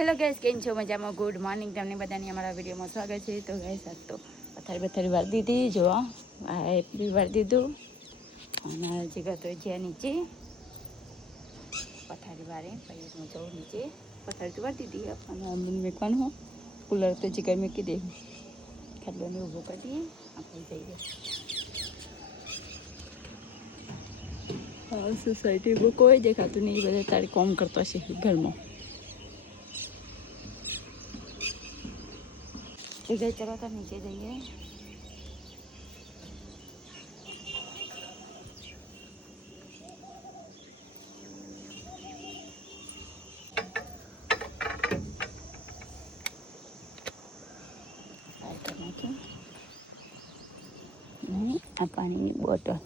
Hello guys, કેમ છો? મજામાં? ગુડ મોર્નિંગ તમને બધાની અમારા વિડીયોમાં સ્વાગત છે. તો ગાઈસ આજ તો પથારી વાર દીધી જો આ બી વાર દીધું અને જગ્યા તો જ્યાં નીચે પથારી વારે પછી હું જાઉં નીચે પથારી તો વાર દીધી અને અમને મેકવાનું હો કુલર તો જગ્યા મૂકી દે ખાટલોને ઊભો કરી દઈએ આપણે જઈએ સોસાયટીમાં કોઈ દેખાતું નહીં, બધા તારી કોમ કરતો હશે ઘરમાં. इधर चलो तो नीचे जाइए. नहीं पानी की बोतल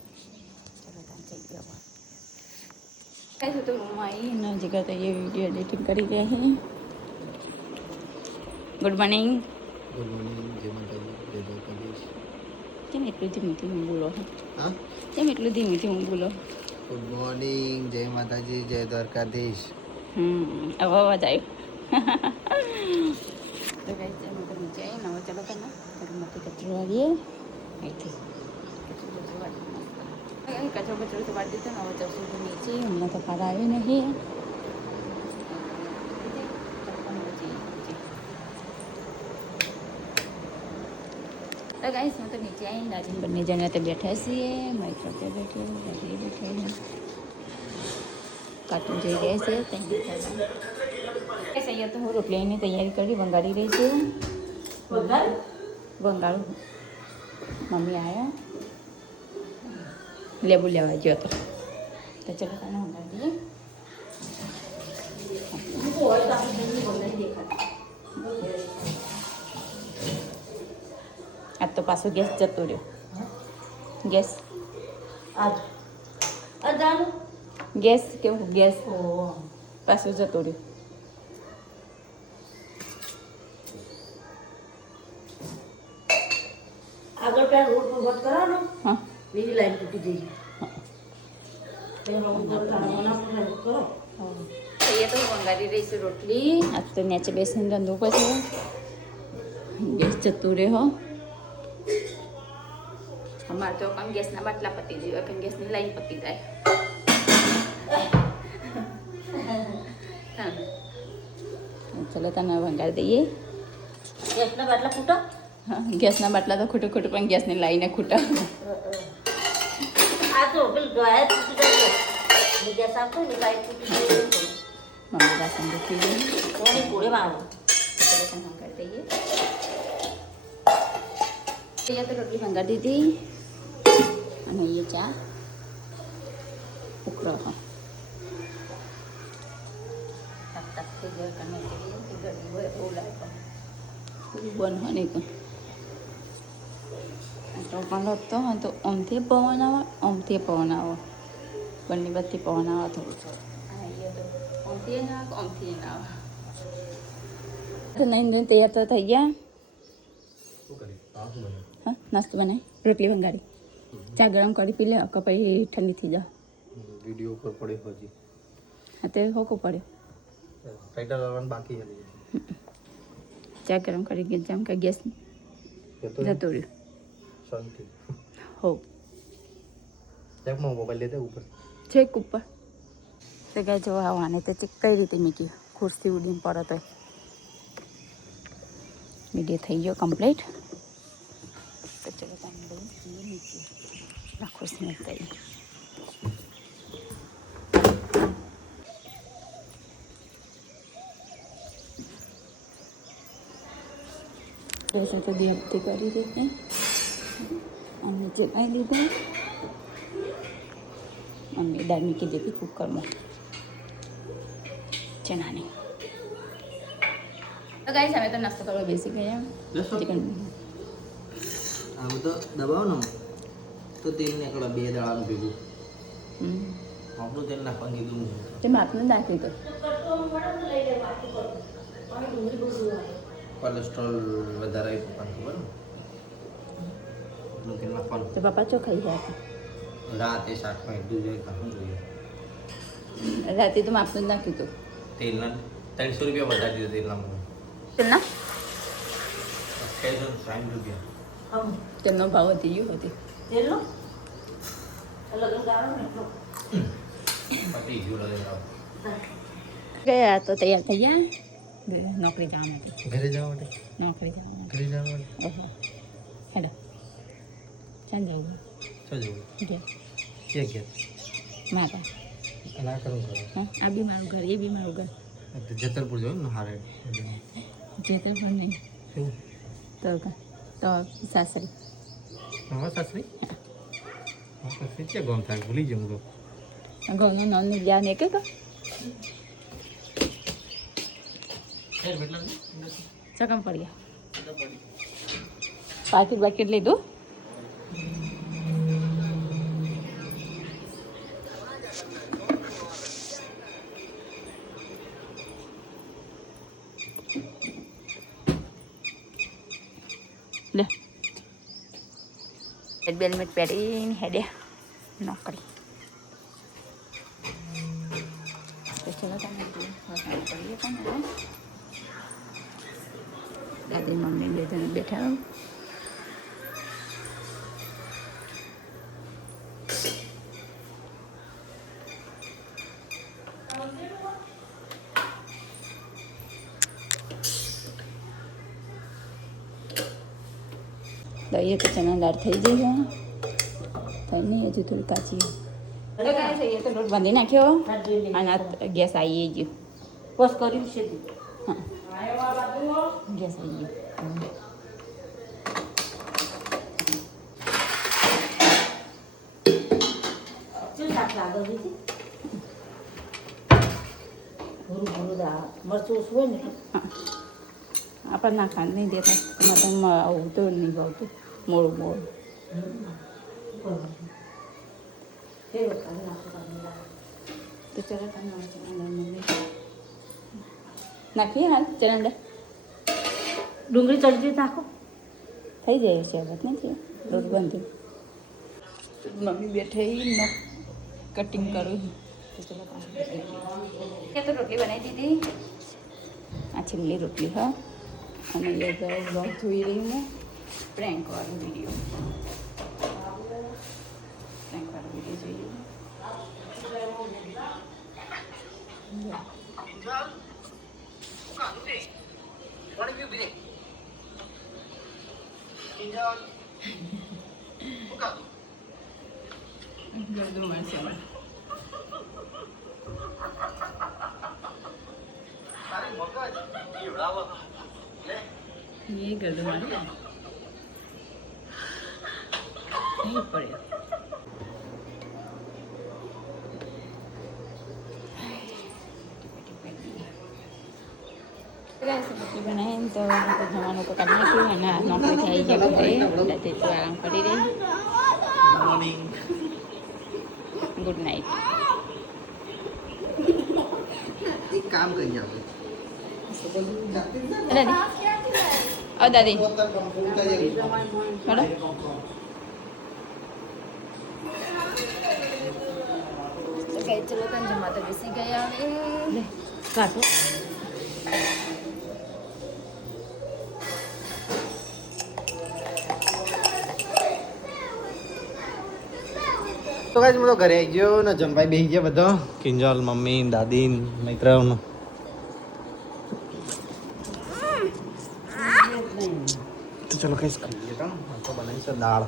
ऐसे तो रूम आई ना जगह तो ये वीडियो एडिटिंग करी रहे हैं. Good morning. ગુડ મોર્નિંગ, જય માતાજી, જય દ્વારકાધીશ. કેમ એટલું ધીમેથી હું બોલો? હા, કેમ એટલું ધીમેથી હું બોલો? ગુડ મોર્નિંગ, જય માતાજી, જય દ્વારકાધીશ. હવે અવાજ આવ્યો. તો ગાઈસ અમે તો નીચે આવીને હવે ચાલો તમે ઘરમાંથી કચરો વાળીએ અહીંથી કચરો તો વાળી દીધો ને હવે જશું તો નીચે હમણાં તો પારા આવે નહીં. તો ગાઈસ હું તો નીચે આવીને દાદી બંને જણા તો બેઠા છીએ. મારી સાથે બેઠે દાદી બેઠે કાર્ટૂન જોઈ રહ્યા છે. અહીંયા તો હું રોટલીની તૈયારી કરી વંગાળી રહી છું. વંગાળું મમ્મી આવ્યા લેબુ લેવા ગયો હતો તો ચલો તને વંગાળી દઈએ. આજ તો પાછો ગેસ જતો રહ્યો. ગેસ ગેસ કેવું ગેસ પાછો જતો રહ્યો. આગળ પેલા રોડ પર બંધ કરવાનો હા બીજી લાઈન તૂટી જઈ કરો. એ તો વંગાળી રહી છે રોટલી. આજ તો નીચે બેસીને રંધવું પછી ગેસ જતું રહે હો. અમારે તો કામ ગેસના બાટલા પતી જાય કામ ગેસની લાઈન પતી જાય. ચલો તને વંગાળી દઈએ. ગેસના બાટલા ફૂટા હા ગેસના બાટલા તો ખોટું ખોટું પણ ગેસની લાઈને ખૂટા. આ તો પેલું ડોયા તૂટી જાય ગેસ આપતો ને લાઈટ તૂટી જાય મમ્મી વાસણ મૂકી દઈએ. કોની કોળે મારો ચલો તને વંગાળી દઈએ. અહીંયા તો રોટલી વંગાળી દીધી અને એ ચા ઉકળો હા બંધ હોય ને તો પણ લગતો હોય તો આમથી પવન આવે આમથી પવન આવે બંને બધી પવન આવે થોડું આમથી ના આવે આમથી ના આવે. નહીં તૈયાર તો થઈ ગયા. હા નાસ્તો બનાવી રોટલી વંગાળી ચા ગરમ કરી પી લે પછી ઠંડી થઈ જાય. વિડિયો ઉપર પડ્યો હજી. હા તે હોકો પડ્યો ટાઈટલ આવવાનું બાકી છે. ચા ગરમ કરી ગઈ જેમ કે ગેસ જતો રહ્યો શાંતિ હો ચેકમાં મોબાઈલ લેતે ઉપર છેક ઉપર તો ગાય જો આવવાને તો ચેક કઈ રીતે મૂકી ખુરશી ઉડીને પડે તો વિડીયો થઈ ગયો કમ્પ્લીટ. તો ચલો તમે બધું નીચે ખુરશી મૂકતા તો બે હપ્તે કરી દઈએ અને નીચે કાંઈ લીધું મમ્મી દાળ મૂકી દીધી કુકરમાં ચણાની. તો ગાઈસ અમે તો નાસ્તો કરવા બેસી ગયા. ચિકન આમ તો દબાવો ને તો તેલ નીકળે બે દાડાનું ભેગું. આપણું તેલ નાખવાનું કીધું તે માપનું નાખી દો. કોલેસ્ટ્રોલ વધારે ખબર ને તેલ નાખવાનું. તો પપ્પા ચો ખાઈ જાય રાતે શાકમાં એટલું જોઈએ ખાવું જોઈએ. રાતે તો માપનું જ નાખ્યું હતું તેલના 300 રૂપિયા વધારી દીધો તેલના મને તેલના 60 રૂપિયા હમ તેલનો ભાવ વધી ગયો હતી તેલનો લગન ગાળો ને એટલો પતી ગયું લગન ગયા તો તૈયાર થઈ ગયા નોકરી જવા માટે ઘરે જવા માટે નોકરી જવા માટે ઘરે જવા માટે ઓહો હેલો ચાલ જવું શું જવું ગયા ક્યાં ગયા મારા ના કરું ઘરે હા આ બી મારું ઘર એ બી મારું ઘર જતરપુર જવું ને હારે જેતર પણ નહીં શું તો તો સાસરી હા સાસરી હા સાસરી ક્યાં ગામ થાય ભૂલી જવું તો ઘઉંનું નોનનું જ્ઞાન એક કે ચકમ પડી ગયા પાકીટ બાકીટ લીધું લે બેલમેટ પહેરીને હેડ્યા નોકરી તો ચલો તમે કરીએ પણ દાદી મમ્મી બે જણ બેઠા દઈએ તો ચણા દાળ થઈ ગઈ છે થઈ નહીં હજુ થોડી કાચી છે તો લોટ બાંધી નાખ્યો અને ગેસ આવી ગયો બસ કર્યું છે હા ગેસ આવી ગયો શું શાક લાગે છે ભૂરું ભૂરું દા મરચું ઓછું હોય ને આપણે ના ખાંડ નહીં દેતા મતલબ આવું તો નહીં ભાવતું મોડું મોડું તો ચલો તમે મમ્મી નાખીએ હાલ ચણા દે ડુંગળી ચડતી નાખો થઈ જાય છે વાત નથી રોટ બાંધી મમ્મી બેઠી કટિંગ કરું તો ચલો તો રોટલી બનાવી દીધી આ છેલ્લી રોટલી હા અને એ બ્લોગ જોઈ રહી હું પ્રેન્ક વાળો વિડીયો જોઈએ ગરદો મળશે ये कर दो मारे नहीं पड़े सब्जी बनाए तो जमानों को करना क्यों है ना नौकरी से आई जगह पे तो आराम कर रही મોર્નિંગ गुड नाइट એક કામ કરી આપણે दादी और दादी हेलो तो गए चलो कल जमा तो बेसी गया काटो તો ગાઈસ હું તો ઘરે આવી ગયો ને જમવાઈ બેસી ગયા બધા કિંજલ મમ્મી દાદી મિત્રનો તો ચલો કઈશ ખાઈએ તો બનાવી છે દાળ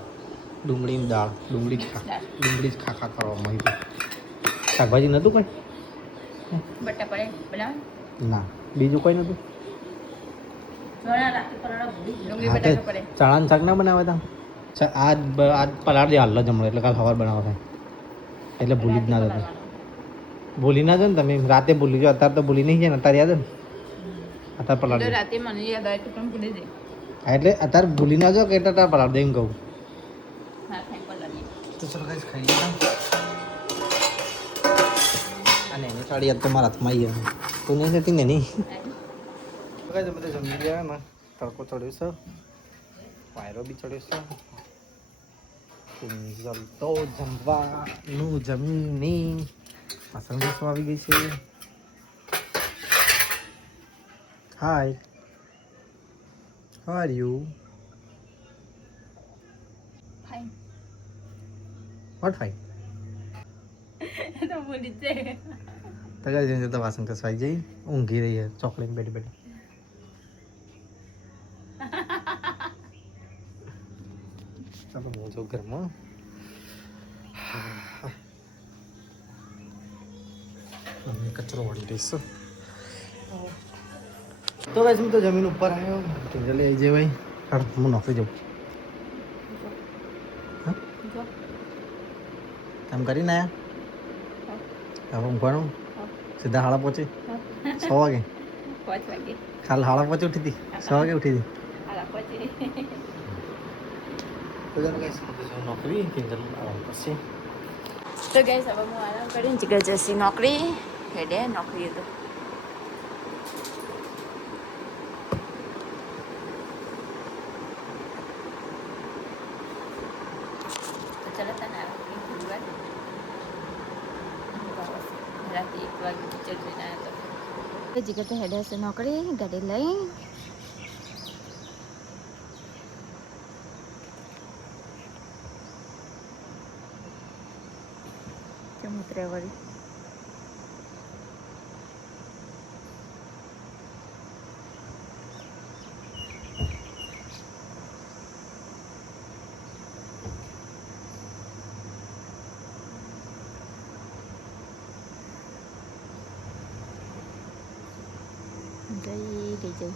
ડુંગળીની દાળ ડુંગળી જ ખા કરવામાં આવી શાકભાજી નહોતું કઈ બટા પડે બનાવ ના બીજું કોઈ નહોતું ડુંગળી હા તે બટાકા પડે ચણાનું શાક ના બનાવે તા આજ પલાળ દે હાલ જમણો એટલે કાલ સવાર બનાવો થાય એટલે ભૂલી જ ના જતો ભૂલી ના જો ને તમે રાતે ભૂલી જાઓ અત્યારે તો ભૂલી નહીં જાય ને અત્યારે યાદ ને અત્યારે પલાળ દે રાતે મને યાદ આવે તો પણ ભૂલી જાય હા, એટલે અત્યારે ભૂલી ના જાઓ કે એટલે પલાળ દે એમ કહું ના થાય પલાળી તો ચલો કઈ ખાઈએ અને એની સાડી યાદ તો મારા હાથમાં આવી તું નહીં જતી ને નહીં કઈ બધા જમી ગયા ને તડકો ચડ્યો છે વાયરો બી ચડ્યો છે કિંજલ તો જમવાનું જમીને વાસણ ઘસવા આવી ગઈ છે hi how are you fine what fine તો બોલી છે તગાઈ જઈને તો વાસણ કસવાઈ જઈ ઊંઘી રહી છે ચોકલેટ બેઠી બેઠી ચાલો હું જો ઘરમાં અમે કચરો વાળી દઈશું તો ગાઈસ હું તો જમીન ઉપર આવ્યો તો જલ્દી આવી જાય ભાઈ હાડ હું નોકરી જાઉં જો કામ કરીને આયા હવે ઊંઘવાનું સીધા હાડા પહોંચે 6 વાગે 5 વાગે કાલ હાડા પહોંચે ઉઠી હતી 6 વાગે ઉઠી હતી આલા પછી તો જાને ગાઈસ નોકરી કિંજલ પછી તો ગાઈસ હવે હું આરામ કરીને જગ્યા જશી નોકરી હેડે નોકરી તો ચલો તને આવી ગુરુવાર રાતે 1 વાગે પિક્ચર જોઈને આવ્યા તો જીગર તો હેડે હશે નોકરી ગાડી લઈ કેમ ઉતરે વળી જઈ જઈ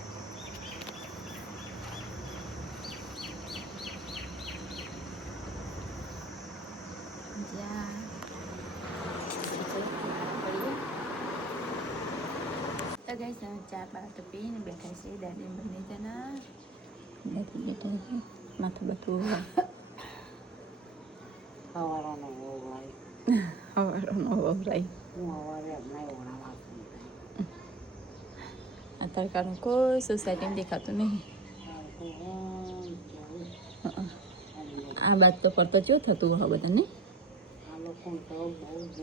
તો ગાઈસ ચા બા તો પીને બેઠા છે દાદી બંને જણા દાદી બેઠા છે માથું બધું સવારનો હોય હવારનો વવરાય હું સવારે હમણાં ઓળામાં અત્યારે કારનું કોઈ સોસાયટીમાં દેખાતું નહીં આ બાદ તો પડતો ચો થતું હવે બધાને આ લોકો તો બહુ જ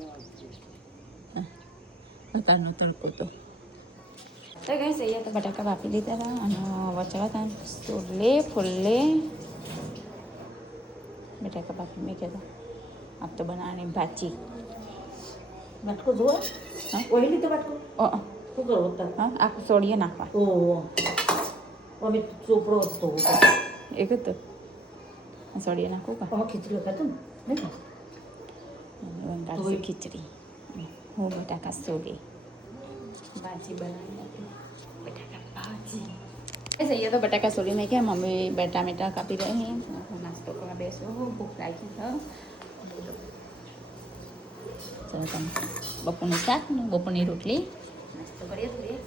અત્યારનો તડકો તો ગાઈસ અહીંયા તો બટાકા વાપી લીધા હતા અને વચવા હતા સોલે ફૂલે બટાકા બાફી મેં કહેતા આપ તો બનાવવાની ભાજી બટકો જુઓ હા ઓઈ લીધો બટકો શું કરો હતા હા આખું સોડીએ નાખવા ઓહો અમે ચોપડો હતો એક જ તો સોડીએ નાખું કા અમે ખીચડી ખાતો ને વંગાળશે ખીચડી હું બટાકા સોડી ભાજી બનાવી આપી બટાકા ભાજી અહીંયા તો બટાકા સોડી મેં કે મમ્મી ટામેટા કાપી રહી નાસ્તો કરવા બેસો ભૂખ લાગી તો ચલો તમે બપોરનું શાક ને બપોરની રોટલી નાસ્તો કરીએ થોડી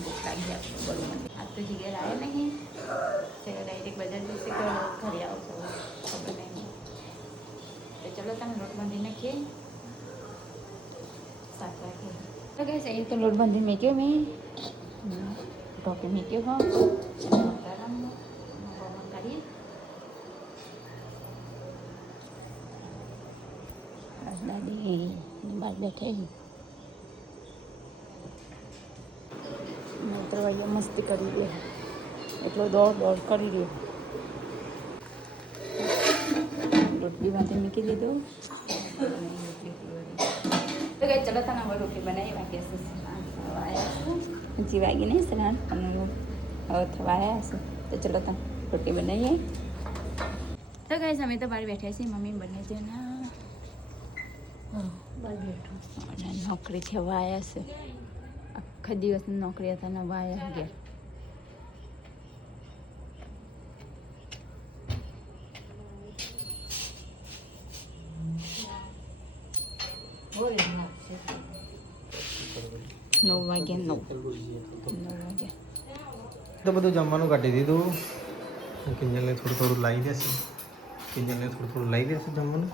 ભૂખ લાગી આપશે બરોબર આજ તો જગ્યાએ આવે નહીં ચાલો ડાયરેક્ટ બજાર જશે કે ઘરે આવશો ખબર નહીં તો ચલો તમે લોટ બાંધી નાખીએ 7 વાગે તો કહે છે તો લોટ બાંધી મેક્યો મેં ઢોકે મેક્યો હો કરીએ દાદી બહાર બેઠે મિત્ર ભાઈઓ મસ્તી કરી દે એટલો દોડ કરી દે રોટલી માંથી મૂકી દીધું તો કઈ ચલો તને હવે રોટલી બનાવી વાગ્યા છે હજી વાગી નહીં સલાડ અને હવે થવાયા હશે તો ચલો તને રોટલી બનાવીએ તો કઈ અમે તો બહાર બેઠા છીએ મમ્મી બને છે ને બહાર બેઠો અને નોકરીથી હવે આવ્યા છે આખા દિવસની નોકરી હતા ને હવે આવ્યા ગયા હોય નાખશે 9 વાગ્યા 9 વાગ્યા તો બધું જમવાનું કાઢી દીધું કિંજલને થોડું થોડું લાવી દેશે કિંજલને થોડું થોડું લાવી દેશે જમવાનું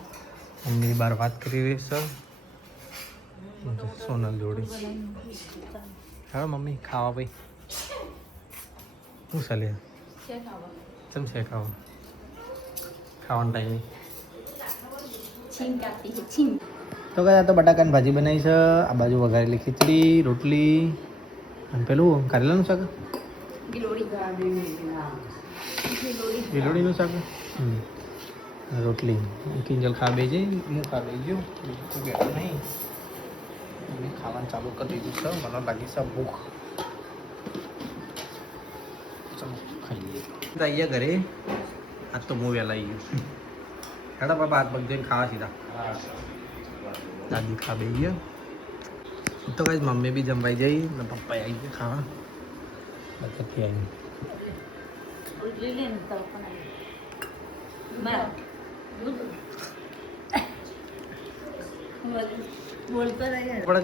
મમ્મી બહાર વાત કરી રહી છે સોનલ જોડી હા મમ્મી ખાવા ભાઈ શું ચાલે ચમ છે ખાવા ખાવાનો ટાઈમ છીન કાપી છે છીન તો કઈ આ તો બટાકાની ભાજી બનાવી છે, આ બાજુ વઘારેલી ખીચડી, રોટલી અને પેલું કારેલાનું શાક, ગિલોડીનું શાક, રોટલી. કિંજલ ખા બે જઈ, હું ખા બે ગયો, બીજું બેઠો નહીં. મેં ખાવાનું ચાલુ કરી દીધું છે, મને લાગી છે ભૂખ. ચાલો ખાઈ લઈએ. આવીએ ઘરે, આજ તો હું વહેલા આવી ગયું. હેડા બાપા હાથ પગ જઈને ખાવા સીધા. દાદી ખા બે ગયા તો કઈ મમ્મી બી જમવાઈ જઈ ને પપ્પા આવી ગયા ખાવા બધાથી આવી.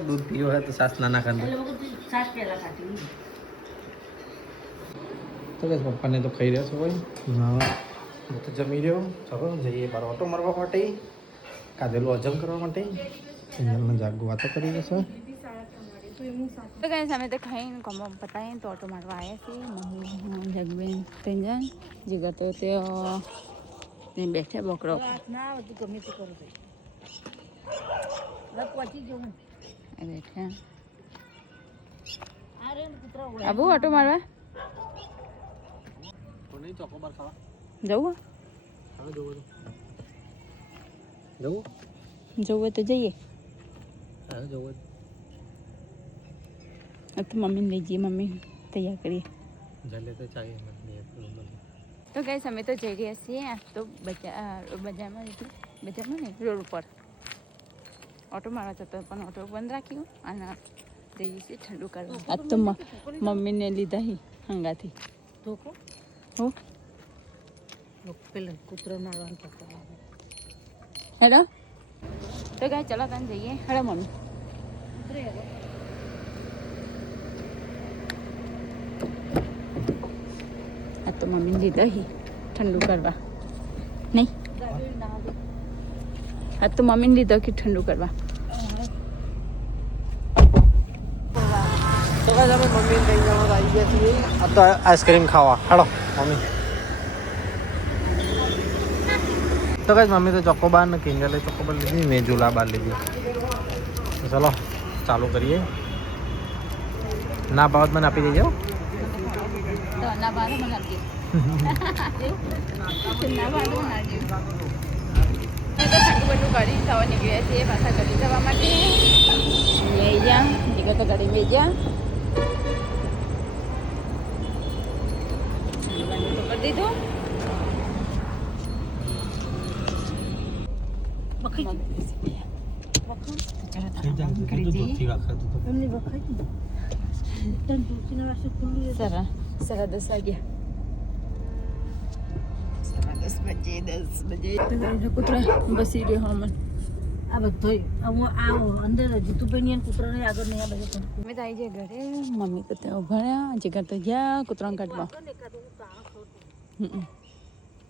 દૂધ પીવો હોય તો સાસ ના ખાંડ તો કઈ પપ્પાને તો ખાઈ રહ્યો છો ભાઈ. હું તો જમી રહ્યો. ચાલો જઈએ બાર ઓટો મારવા માટે, કાધેલું હજમ કરવા માટે. જાગુ વાતો કરી જશે. તો ગાઈસ અમે તો ખાઈને કોમો પતાવીને તો ઓટો મારવા આવ્યા છીએ. મમ્મી જગબેન ત્રણ જીગર તો તે બેઠે બકરો ગમે તે કરું પહોંચી જવું બેઠે આબુ ઓટો મારવા ચોકોબાર ખાવા જવું જવું જવું હોય તો જઈએ. જવું તો મમ્મીને લઈ જઈએ, મમ્મી તૈયાર કરીએ. જલ્દી તો ચાલીએ. તો ગાઈસ અમે તો જઈ રહ્યા છીએ આ તો બજારમાં ને રોડ ઉપર ઓટો મારવા જતો પણ ઓટો બંધ રાખ્યું અને જઈએ છીએ ઠંડુ કરવા. આ તો મમ્મીને લીધા હી હંગાથી હો પેલા કૂતરો મારવાનું હેલો. તો ગાય ચલો તાને જઈએ. હેલો મમ્મી આ તો મમ્મીને લીધા હી ઠંડુ કરવા નહીં. આ તો મમ્મીને લીધો કે ઠંડુ કરવા. તો કાંઈ અમે મમ્મીને કઈ જવા આવી ગયા છીએ. આ તો આઈસ્ક્રીમ ખાવા. હાલો મમ્મી. તો કાંઈ મમ્મી તો ચોકોબાર ને કિંજલે ચોકોબાર લીધી, મેં ઝૂલા બાર લીધી. તો ચલો ચાલુ કરીએ. ના ભાવત મને આપી દેજો. તો ના બાર મને આપજો. ના બાર મને આપજો. તો ઠંડુ બધું કરી થવા નીકળ્યા છીએ પાછા ઘરે જવા માટે. મેં જા દીકરા તો ઘરે મેં જા કરી દીધું. સાડા 10 વાગ્યા. 10 કૂતરા બસી રહ્યો હમણાં. આ બધો આવો અંદર જીતુભાઈ કૂતરાને આગળ નહીં આ બધું અમે તો આવી જાય ઘરે. મમ્મી કૂતરા ઉભા જીગર તો ગયા કૂતરાને કાઢવા.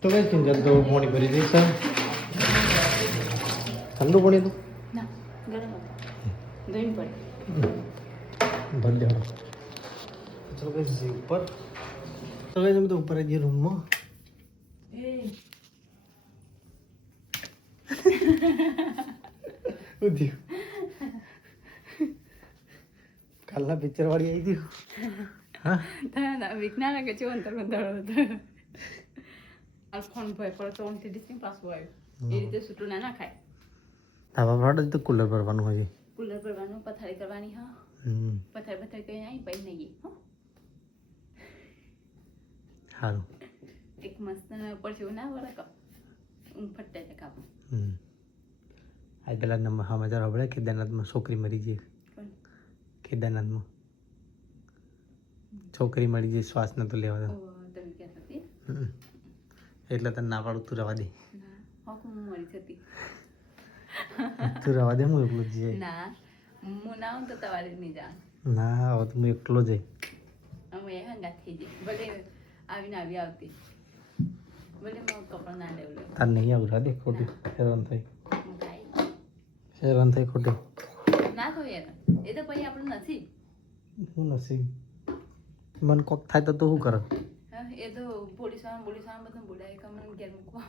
તો કઈ કિંજલ તો પાણી ભરી દઈશ. ઠંડુ પાણી તો ના ગરમ ધોઈને પડે. ભરી દેવાનું. ચલો કઈ ઉપર તો કઈ તમે તો ઉપર જઈએ રૂમમાં. કાલના પિક્ચર વાળી આવી હતી. હા વિજ્ઞાન કે છે અંતર બંધાળો હતો ફોન ભય પર તો ઓનથી ડિસ્ટિંગ પાછું આવ્યું. એ રીતે છૂટું ના ના ખાય. ધાબા પર તો કુલર ભરવાનું હજી. કુલર ભરવાનું, પથારી કરવાની. હા પથારી કઈ આવી પૈ નહીં. સારું એક મસ્ત પડશે ના વળે કપ ઊંઘ ફટે છે કાપું. આજ પેલા નંબર સમાચાર આપણે કેદારનાથમાં છોકરી મરી ગઈ. કેદારનાથમાં છોકરી મળી જઈ, શ્વાસ નતો લેવા દો. તમે ક્યાં હતી? એટલે તને ના પાડું, તું રવા દે. હું મરી જતી. તું રવા દે, હું એકલો જ જઈએ. ના હું ના આવું તો તમારે નહીં જાણ. ના હવે તો હું એકલો જઈ. અમે હંગા થઈ જઈ. ભલે આવીને આવતી ભલે હું કપડાં ના લેવું. તાર નહીં આવું રાધે, ખોટી હેરાન થઈ. હેરાન થઈ ખોટી ના થયું યાર. એ તો પછી આપણે નથી. હું નથી મને કોક થાય તો શું કરે? એ તો પોલીસ વાળા બધું બોલાય કે મને ઘેર મૂકવા.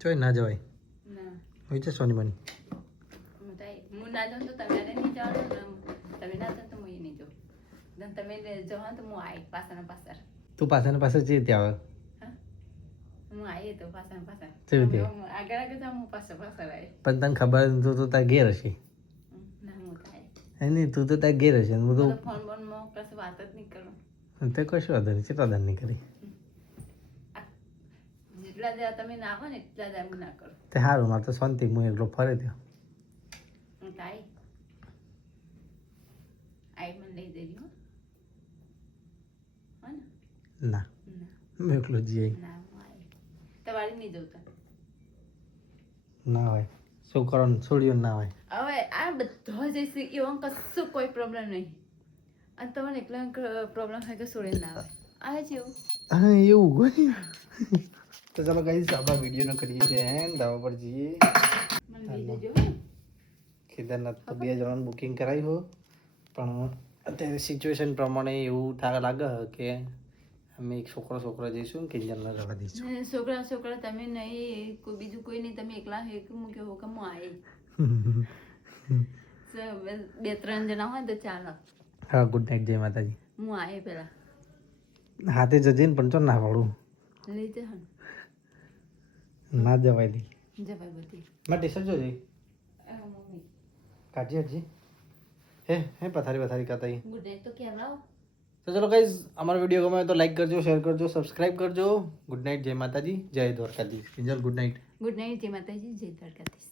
ચોય ના જવાય. ના વિચાર સોની બની હું ના જાઉં તો તમે નહીં જવાનું તમે ના જાઓ તો હું એ નહીં જાઉં તમે જવા તો હું આવી પાછળ તું પાછળ ને પાછળ જે ત્યાં આવે હું આવી તો પાછળ કેવી રીતે? આગળ જાઉં હું પાછળ આવી પણ તને ખબર નથી, તું તો તાર ઘેર હશે ના હું થાય હે નહીં, તું તો તાર ઘેર હશે ને હું તો ફોન બોનમાં કશું વાત જ નહીં કરું તે કશું વાંધો નહીં, કેટલા દાન નહીં કરી જેટલા જ્યાં તમે ના આવો ને એટલા જ હું ના કરું તે સારું, મારે તો શાંતિ, હું એકલો ફરે ત્યાં હું તાઈ આઈ મને લઈ દેજો હો ને ના ના હું એકલો જઈ ના હું આવી તમારે નહીં જવતા ના હોય, છોકરાને છોડીઓ ના હોય. હવે આ બધો જઈશ એવો કશું કોઈ પ્રોબ્લેમ નહીં અને તમારે એકલા પ્રોબ્લેમ થાય કે છોડીને ના આવે આ જ એવું હા એવું હોય. તો ચાલો ગાઈસ આપણા વિડીયોનો કરીએ છીએ એન્ડ ધાબા પર જઈએ. મને લઈ દેજો હો. કેદારનાથ તો 2 જણાનું બુકિંગ કરાવ્યું પણ અત્યારે સિચ્યુએશન પ્રમાણે એવું થાય લાગે કે અમે એક છોકરો જઈશું ને કિંજલને રહેવા દઈશું. ને છોકરા તમે નહીં કોઈ બીજું કોઈ નહીં તમે એકલા હે કે મૂક્યો હો કે હું આવી 2-3 જણા હોય તો ચાલો હા ગુડ નાઇટ, જય માતાજી. હું આવી પેલા હાથે જજે ને પણ ચો ના પાડું, લઈ જા ને ના જવાય દી. જવાય બધી માં ટી શર્ટ જોજે મમ્મી કાઢી હજી હે પથારી કાતા અહીં. ગુડ નાઇટ તો કેમ લાવો તો ચલો ગાઈઝ અમારો વિડીયો ગમે તો લાઈક કરજો, શેર કરજો, સબસ્ક્રાઇબ કરજો. ગુડ નાઇટ, જય માતાજી, જય Dwarkadhish. Kinjal good night. Good night જય માતાજી જય દ્વારકાધીશ.